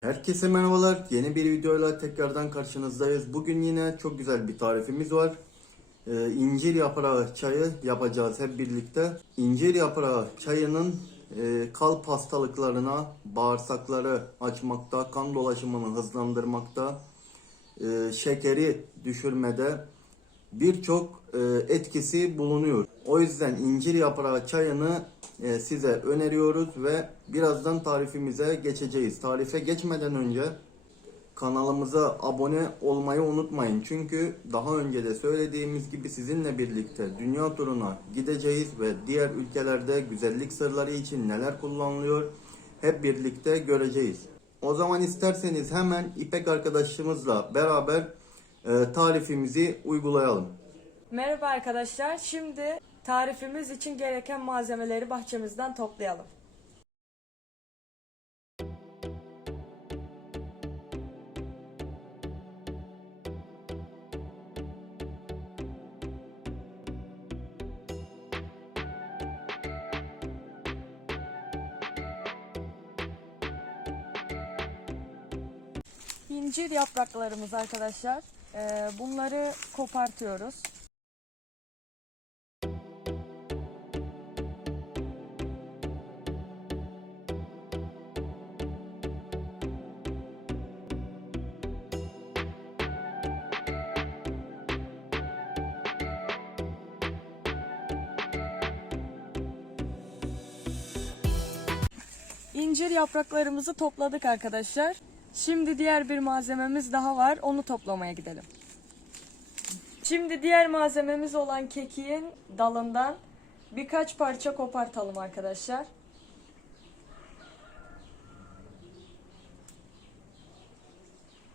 Herkese merhabalar. Yeni bir videoyla tekrardan karşınızdayız. Bugün yine çok güzel bir tarifimiz var. İncir yaprağı çayı yapacağız hep birlikte. İncir yaprağı çayının kalp hastalıklarına, bağırsakları açmakta, kan dolaşımını hızlandırmakta, şekeri düşürmede birçok etkisi bulunuyor. O yüzden incir yaprağı çayını size öneriyoruz ve birazdan tarifimize geçeceğiz. Tarife geçmeden önce kanalımıza abone olmayı unutmayın. Çünkü daha önce de söylediğimiz gibi sizinle birlikte dünya turuna gideceğiz ve diğer ülkelerde güzellik sırları için neler kullanılıyor hep birlikte göreceğiz. O zaman isterseniz hemen İpek arkadaşımızla beraber tarifimizi uygulayalım. Merhaba arkadaşlar. Şimdi tarifimiz için gereken malzemeleri bahçemizden toplayalım. İncir yapraklarımız arkadaşlar. Bunları kopartıyoruz. İncir yapraklarımızı topladık arkadaşlar. Şimdi diğer bir malzememiz daha var. Onu toplamaya gidelim. Şimdi diğer malzememiz olan kekiğin dalından birkaç parça kopartalım arkadaşlar.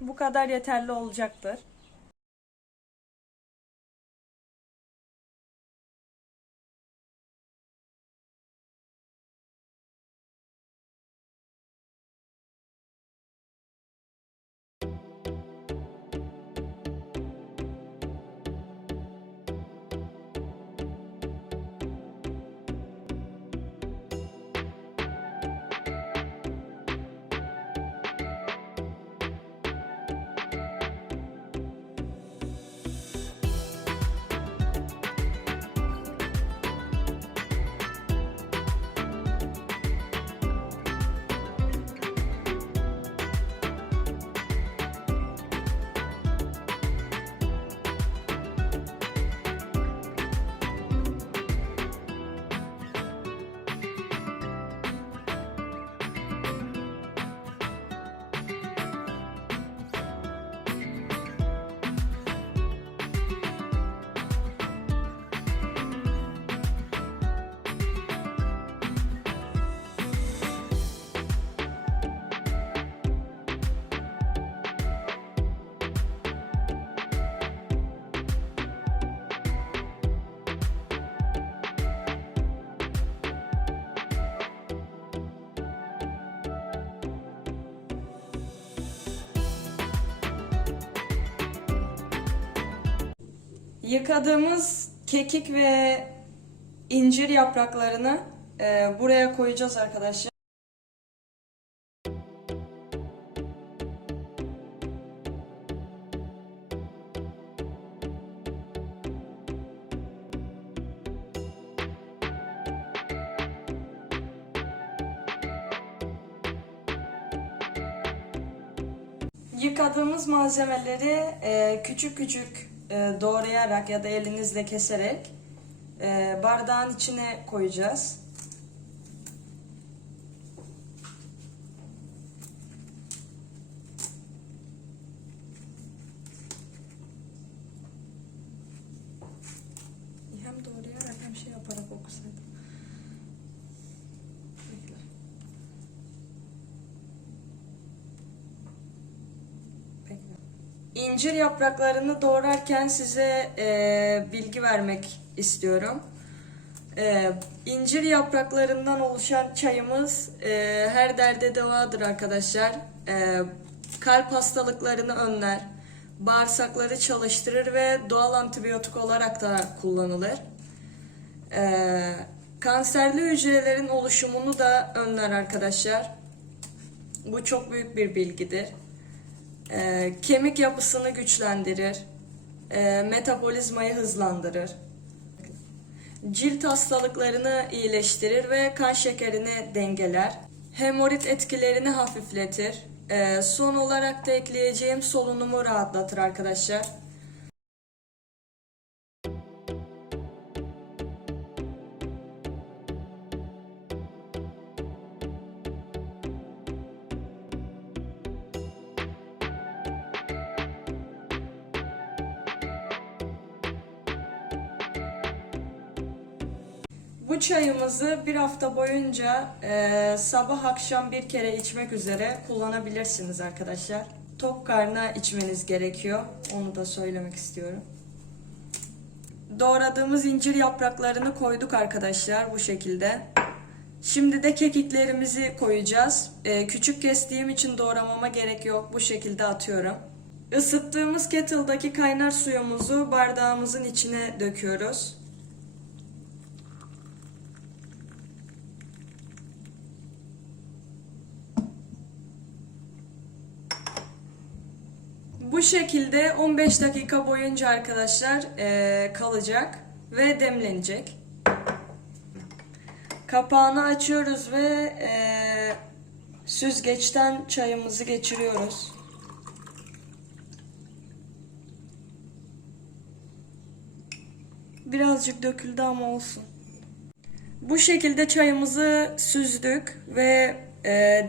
Bu kadar yeterli olacaktır. Yıkadığımız kekik ve incir yapraklarını buraya koyacağız arkadaşlar. Yıkadığımız malzemeleri küçük küçük doğrayarak ya da elinizle keserek bardağın içine koyacağız. Hem doğrayarak hem şey yaparak okusaydım. İncir yapraklarını doğrarken size bilgi vermek istiyorum. İncir yapraklarından oluşan çayımız her derde devadır arkadaşlar. Kalp hastalıklarını önler, bağırsakları çalıştırır ve doğal antibiyotik olarak da kullanılır. Kanserli hücrelerin oluşumunu da önler arkadaşlar. Bu çok büyük bir bilgidir. Kemik yapısını güçlendirir, metabolizmayı hızlandırır, cilt hastalıklarını iyileştirir ve kan şekerini dengeler, hemorit etkilerini hafifletir. Son olarak da ekleyeceğim solunumu rahatlatır arkadaşlar. Bu çayımızı bir hafta boyunca sabah akşam bir kere içmek üzere kullanabilirsiniz arkadaşlar. Tok karnına içmeniz gerekiyor. Onu da söylemek istiyorum. Doğradığımız incir yapraklarını koyduk arkadaşlar bu şekilde. Şimdi de kekiklerimizi koyacağız. Küçük kestiğim için doğramama gerek yok. Bu şekilde atıyorum. Isıttığımız kettle'daki kaynar suyumuzu bardağımızın içine döküyoruz. Bu şekilde 15 dakika boyunca arkadaşlar kalacak ve demlenecek. Kapağını açıyoruz ve süzgeçten çayımızı geçiriyoruz. Birazcık döküldü ama olsun. Bu şekilde çayımızı süzdük ve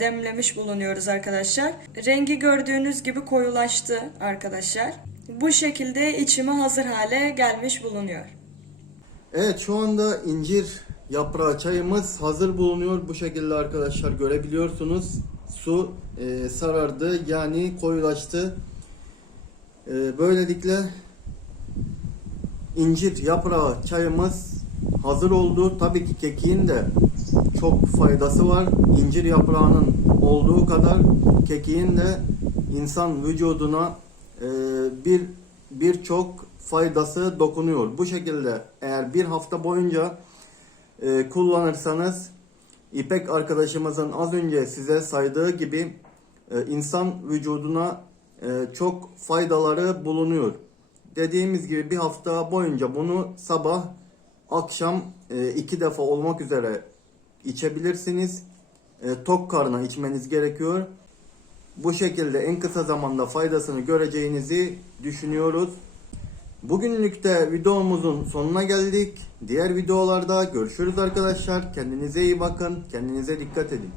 demlemiş bulunuyoruz arkadaşlar. Rengi gördüğünüz gibi koyulaştı arkadaşlar. Bu şekilde içime hazır hale gelmiş bulunuyor. Evet, şu anda incir yaprağı çayımız hazır bulunuyor. Bu şekilde arkadaşlar görebiliyorsunuz. Su sarardı, yani koyulaştı. Böylelikle incir yaprağı çayımız hazır oldu. Tabii ki kekiğin de çok faydası var. İncir yaprağının olduğu kadar kekiğin de insan vücuduna birçok faydası dokunuyor. Bu şekilde eğer bir hafta boyunca kullanırsanız, İpek arkadaşımızın az önce size saydığı gibi insan vücuduna çok faydaları bulunuyor. Dediğimiz gibi bir hafta boyunca bunu sabah, akşam 2 defa olmak üzere içebilirsiniz. Tok karnına içmeniz gerekiyor. Bu şekilde en kısa zamanda faydasını göreceğinizi düşünüyoruz. Bugünlük de videomuzun sonuna geldik. Diğer videolarda görüşürüz arkadaşlar. Kendinize iyi bakın. Kendinize dikkat edin.